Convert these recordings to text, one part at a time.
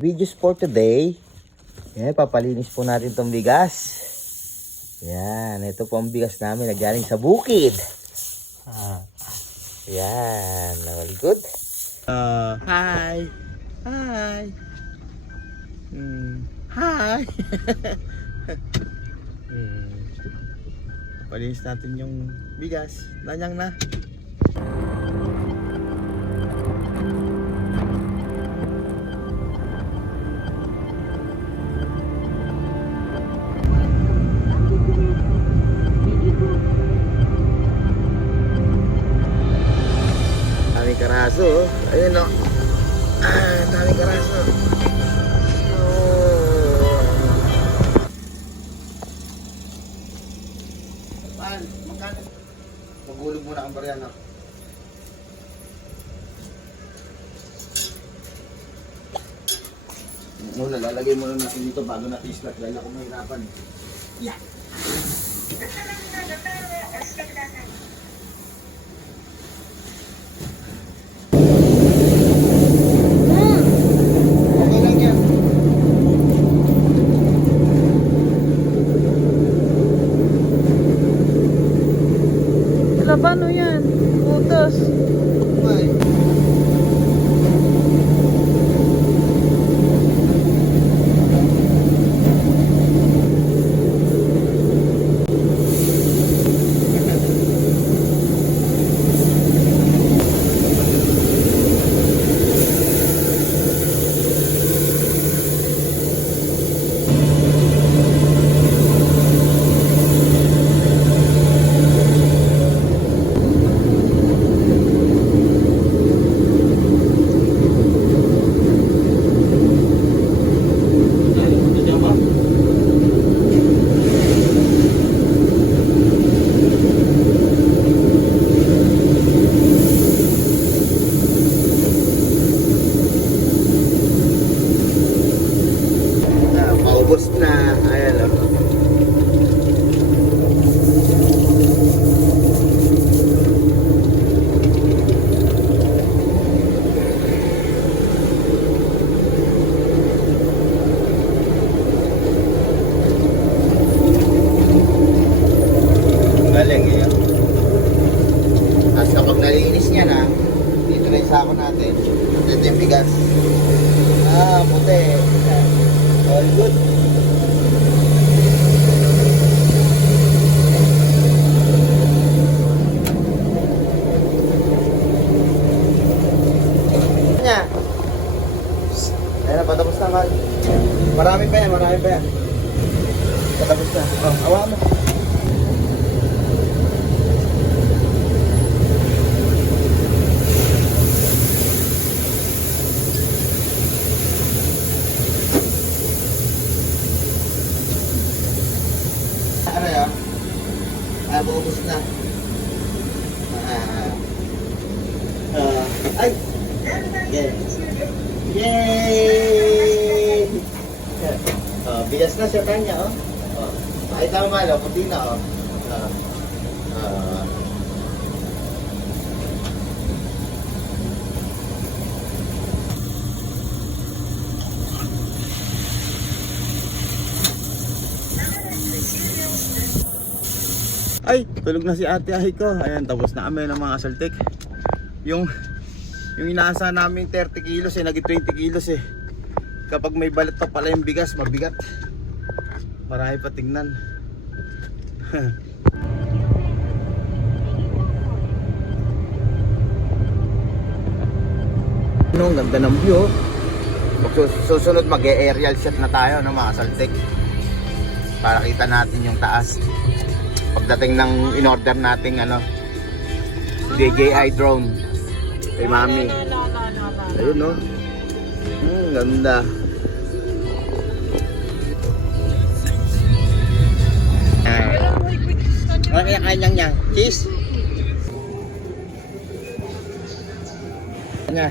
Videos for today. Yan, papalinis po natin tong bigas. Yan, ito po ang bigas namin na galing sa bukid. Ah, yan, all good. Uh, hi. Hi. Hmm, hi. hmm. Palinis natin yung bigas. Lanyang na. Oh. Ayun o. Ah, daming karaso. Oh. Saan? Magkano? Magulog muna ang barya na. Muna, lalagay muna natin dito bago natin i-start dahil ako mahirapan. Yeah. Okay lang yan. Paano yan? Putas. Bye. Ah, paubos na. Ayan oh. o. Galing eh. oh. Tapos kapag nalinis niya na, dito na yung sako natin. Ito yung bigas. Ah, puti. Nya. Ayun na, patapos na. Marami pa yan, marami pa yan. Patapos na. Oh, awa mo. Ano yan? Ah, buubos na. Ah. Ah, ay! Yeah. Yay! Bigas na siya kanya, oh. Oh. Ay, tama malo, puti na, oh. Ah. Ah. Ay, tulog na si ate ay ko. Ayan, tapos na kami ng mga asaltik. Yung yung inaasa namin 30 kilos eh, naging 20 kilos eh. Kapag may balat pa pala yung bigas, mabigat. Marami pa tingnan. Ano, ang ganda ng view. oh. Sus- Susunod mag-aerial shot na tayo ng mga saltik. Para kita natin yung taas. Pagdating ng in-order nating ano, DJI drone. Kay mami. Ayun no. Hmm, ganda. Kaya kanyang niya? Cheese? Kanya?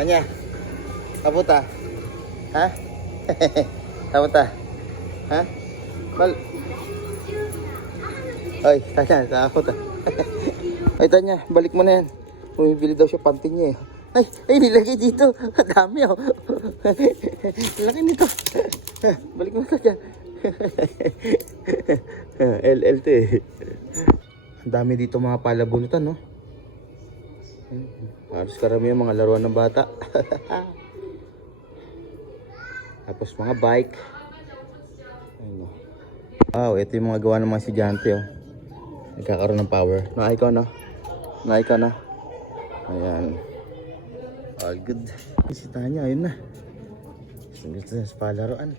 Kanya? Kaputa? Ha? Kaputa? Ha? Mal... Ay, Tanya, takot ah. Ay, Tanya, balik mo na yan. Bumibili daw siya panty niya eh. Ay, ay, nilagay dito. Dami oh. Laki nito. Balik mo ito dyan. LLT. Ang dami dito mga palabunutan, no? Halos karamihan mga laruan ng bata. Tapos mga bike. Ayun, no. Wow, ito yung mga gawa ng mga estudyante, oh. Nagkakaroon ng power. Na ikaw, no? Na ikaw, no? Ayan. All good. Si Tanya, ayun na. Na sa palaruan.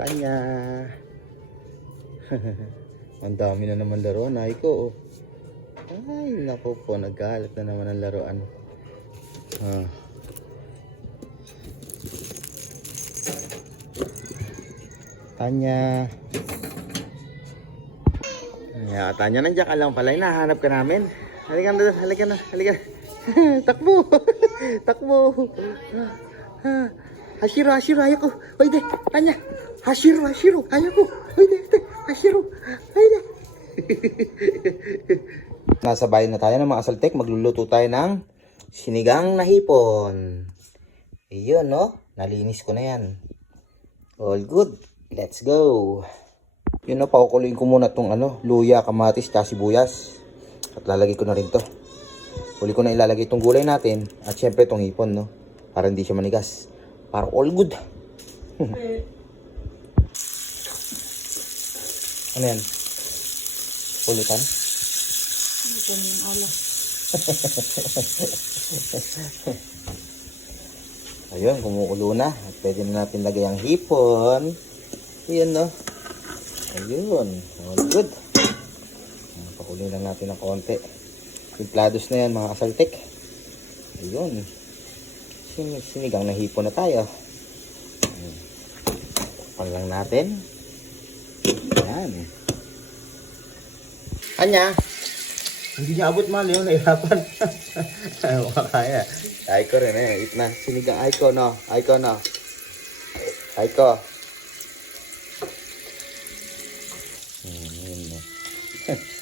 Tanya. Ang dami na naman laruan. Ay ko. Oh. Ay, naku po. Nagkalat na naman ang laruan. Ah. Tanya. Ay, Tanya, nandiyan ka lang pala. Hinahanap ka namin. Halika na, halika na, halika na. Takbo! Takbo! Hashiro, Hashiro, ayaw ko. Oy, de, Tanya. Hashiro, Hashiro, ayaw ko. Oy, de, de, Hashiro. Ay, de. Nasa bayan na tayo ng mga asaltek. Magluluto tayo ng sinigang na hipon. Iyon, no? Nalinis ko na yan. All good. Let's go. Yun, no? Pakukuloyin ko muna tong ano, luya, kamatis, tsaka sibuyas. At lalagay ko na rin to. Huli ko na ilalagay itong gulay natin. At syempre itong hipon, no? Para hindi siya manigas. Para all good. ano yan? Pulutan? Ayun, kumukulo na. At pwede na natin lagay ang hipon. Ayun, no? Ayun. All good. Pakuloy lang natin ng konti. Timplados na yan, mga kasaltik. Ayun. Sin sinigang na hipon na tayo. Takpan lang natin. Yan. Anya. Hindi niya abot mali yung nahirapan. Wala kaya. Ay ko rin eh. Eat na. Sinigang ay ko no. Ay ko no. Ay ko. Hmm.